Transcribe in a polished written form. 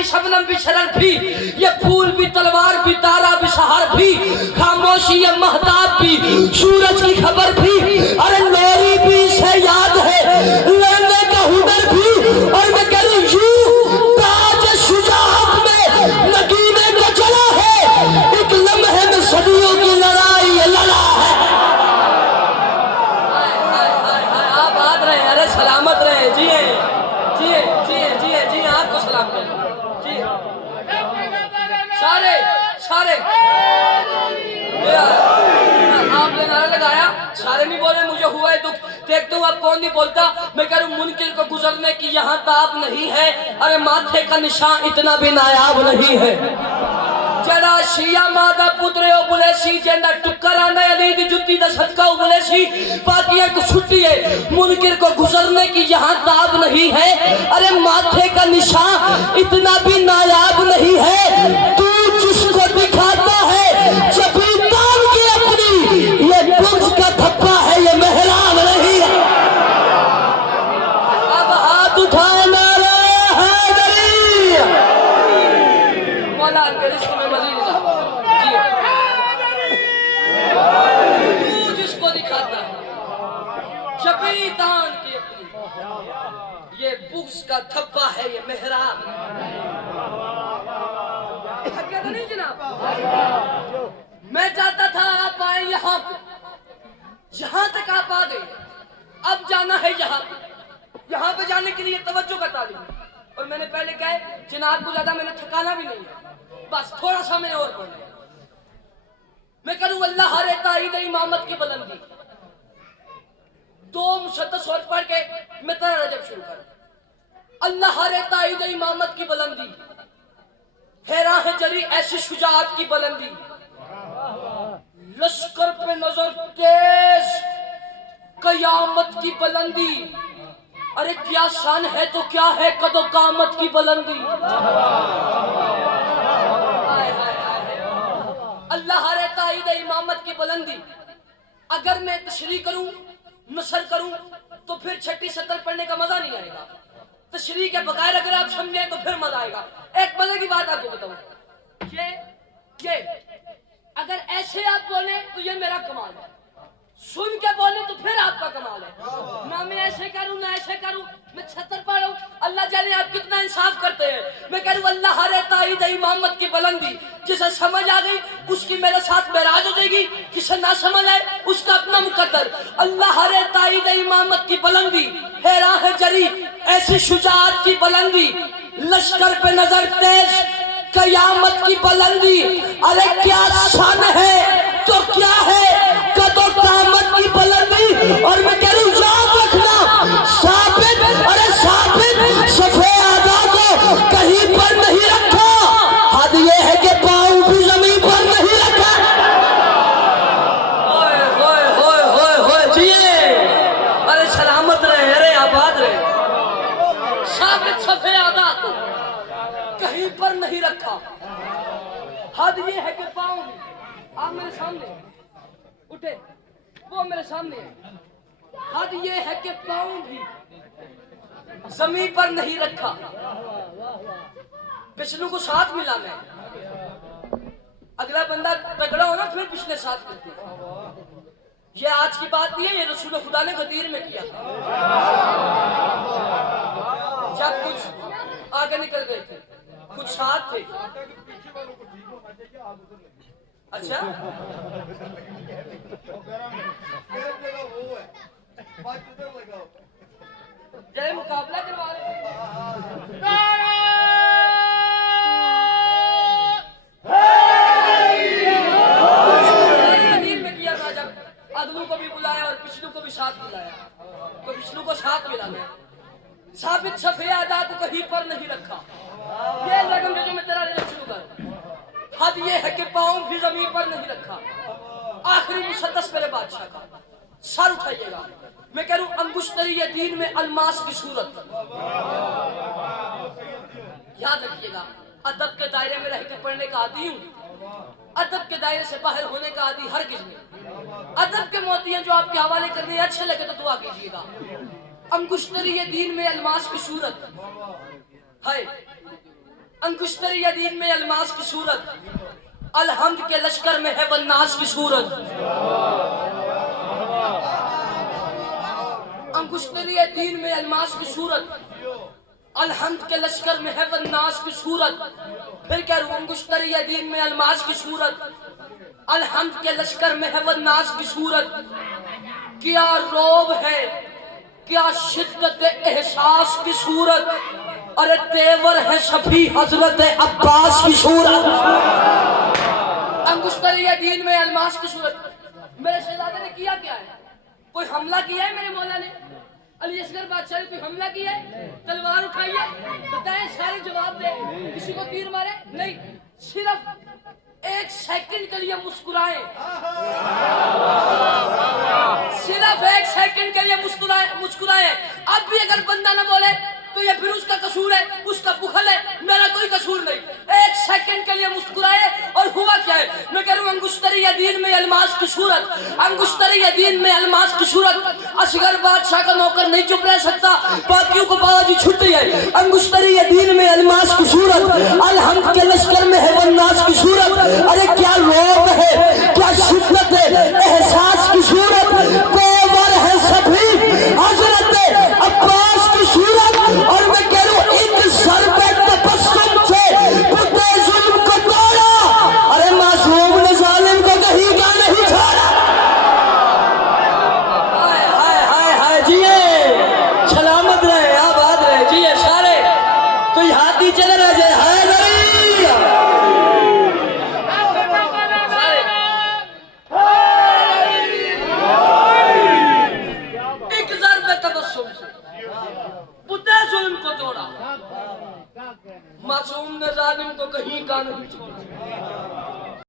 भी शबनम भी शरर भी, ये फूल भी तलवार भी तारा भी सहार भी, खामोशी ये महताब भी सूरज की खबर भी, अरे लोरी भी से याद है लड़ने का हुनर भी। और मैं कह रही यूं ताज शुजाअत में नगीने को चला है, एक लम्हे में सदियों की लड़ाई लड़ा है। आप याद रहे, अरे सलामत रहे, जिए जिए जिए जिए जिए, आपको सलाम करें जिए सारे सारे। आपने नारा लगाया, सारे नहीं बोले मुझे हुआ है दुख, देखता हूँ अब कौन नहीं बोलता। मैं कह रहा हूँ मुनकिर को गुजरने की यहाँ ताब नहीं है, अरे माथे का निशान इतना भी नायाब नहीं है। जड़ा शिया मादा पुत्र बुलेसी जेंदा टुक्कर आंदा अली दी जुत्ती दा सदका बुलेसी पातिया को छुट्टी है, मुनकिर को गुजरने की यहाँ ताब नहीं है, अरे माथे का निशान इतना भी नायाब नहीं है। तू जिसको दिखाता है जबी तान की अपनी, ये बुर्ज का धब्बा है, ये मेहराब नहीं है। अब हाथ उठाए नारे हैदरी, मौला के रिश्ते में मजीद तू जिसको दिखाता है जबी तान की अपनी, ये बुर्ज का धब्बा है, ये मेहराब नहीं जनाब। मैं चाहता था आप आए यहाँ पे, जहां तक आप आ गए, अब जाना है यहाँ यहाँ पे जाने के लिए तवज्जो का तालीम। और मैंने पहले कहा जनाब को ज्यादा मैंने थकाना भी नहीं है, बस थोड़ा सा मैंने और पढ़ना है। मैं करूँ अल्लाह रहता ईद इमामत की बुलंदी, 2 मुसद्दस और पढ़ के मैं तेरा रजब शुरू करूं। अल्लाह रहता ईद इमामत की बुलंदी, हैरा है जरी ऐसी शुजाअत की बुलंदी, लश्कर पे नजर तेज कयामत की बुलंदी, अरे क्या शान है तो क्या है कदो कामत की बुलंदी। अल्लाह रहता ईद इमामत की बुलंदी, अगर मैं तशरीह करूं नसर करूं तो फिर 6 70 पढ़ने का मजा नहीं आएगा। तशरीह के बगैर अगर आप समझें तो फिर मजा आएगा। एक मजे की बात आपको बताऊं, ये अगर ऐसे आप बोले तो ये मेरा कमाल है, सुन के बोले तो फिर आपका कमाल है। ना मैं ऐसे करूं ना ऐसे करूं, मैं 76 पढ़ूं, अल्लाह जाने आप कितना इंसाफ करते हैं। मैं कह रहा हूं अल्लाह रहता ईद इमामत की बुलंदी, जिसे समझ आ गई उसकी मेरे साथ मेराज हो जाएगी, जिसे ना समझ आए उसका अपना मुकद्दर। अल्लाह रहता ईद इमामत की बुलंदी, हैरा है जरी ऐसी शुजाअत की बुलंदी, लश्कर पे नजर तेज कयामत की बुलंदी, अरे क्या शान है तो क्या है कदो कामत की बुलंदी। और मैं कह रहा हूं याद रखना साबित, अरे साबित सफे आदा को कहीं पर नहीं रखा, हद ये है कि पांव भी जमीन पर नहीं रखा। होए होए होए होए होए जिए, अरे सलामत रहे, अरे आबाद रहे। साबित सफे आदा को कहीं पर नहीं रखा, हद ये है कि पांव आप मेरे सामने उठे, वो मेरे सामने है, हद ये है कि पांव भी जमीन पर नहीं रखा। पिछलों को साथ मिलाना है, अगला बंदा तगड़ा हो ना फिर पिछले साथ मिलते हैं। ये आज की बात नहीं है, ये रसूल खुदा ने गदीर में किया था, जब कुछ आगे निकल गए थे, कुछ साथ थे। अच्छा जय मुकाबला करवा रहे में किया था, जब अगलों को भी बुलाया और पिछलों को भी साथ बुलाया, तो पिछलों को साथ मिलाना। साबित सफे आदा को कहीं पर नहीं रखा, ये लगन जो मैं तेरा रजब शुरू कर, हद ये है कि पांव भी जमीन पर नहीं रखा। आखिरी मुसद्दस मेरे बादशाह का, सर उठाइएगा। मैं कह रहा हूं अंगुश्तरी ये दीन में अलमास की सूरत, याद रखिएगा। अदब के दायरे में रह के पढ़ने का आदी हूं, अदब के दायरे से बाहर होने का आदी हर किसी में। अदब के मोतियां जो आपके हवाले करने अच्छे लगे तो दुआ कीजिएगा। अंगुश्तरी ये दीन में अलमास की सूरत है, अंकुश्तरी दीन में अलमास की सूरत, अलहम्द के लश्कर में है वन्नास की सूरत। अंकुश्तरी दीन में अलमास की सूरत, अलहम्द के लश्कर में है वन्नास की सूरत। फिर कह रहा हूं अंकुश्तरी दीन में अलमास की सूरत, अलहम्द के लश्कर में है वन्नास की सूरत। क्या रोब है, क्या शिद्दत एहसास की सूरत, अरे तेवर है शफी हजरत अब्बास की सूरत। अंगुश्तरी दीन में अलमास की सूरत। मेरे शहजादे ने किया क्या है? कोई हमला किया है मेरे मौला ने? अली असगर बादशाह ने कोई हमला किया है? तलवार उठाइए, बताएं, सारे जवाब दे। किसी को तीर मारे? नहीं, सिर्फ एक सेकंड के लिए मुस्कुराए, सिर्फ एक सेकंड के लिए मुस्कुराए। अब भी अगर बंदा ना बोले तो ये फिर उसका कसूर है, उसका बुखल है, मेरा कोई कसूर नहीं। एक सेकंड के लिए मुस्कुराए। और हुआ क्या है? मैं कह रहा हूँ अंगुश्तरी दीन में अलमास की सूरत, अंगुश्तरी दीन में अलमास की सूरत। असगर बादशाह का नौकर नहीं चुप रह सकता, बाकियों को बाजी छुट्टी है। अंगुश्तरी दीन में अलमास की सूरत, अलहम्द के लश्कर में है वन्नास की सूरत। अरे क्या रोब है, क्या शिद्दत है एहसास की सूरत, कोवर है सभी हजरत अब्बास की सूरत। और मैं कह रहा हूं एक ज़रबे तबस्सुम से खुदे जुल्म को तोड़ा, अरे मासूम ने जालिम को कहीं का नहीं छोड़ा। हाय हाय हाय हाय, जिए सलामत रहे, आबाद रहे, जिए सारे। कोई हाथी चले रह जाए, हाय मासूम ने जालिम को कहीं का नहीं छोड़ा।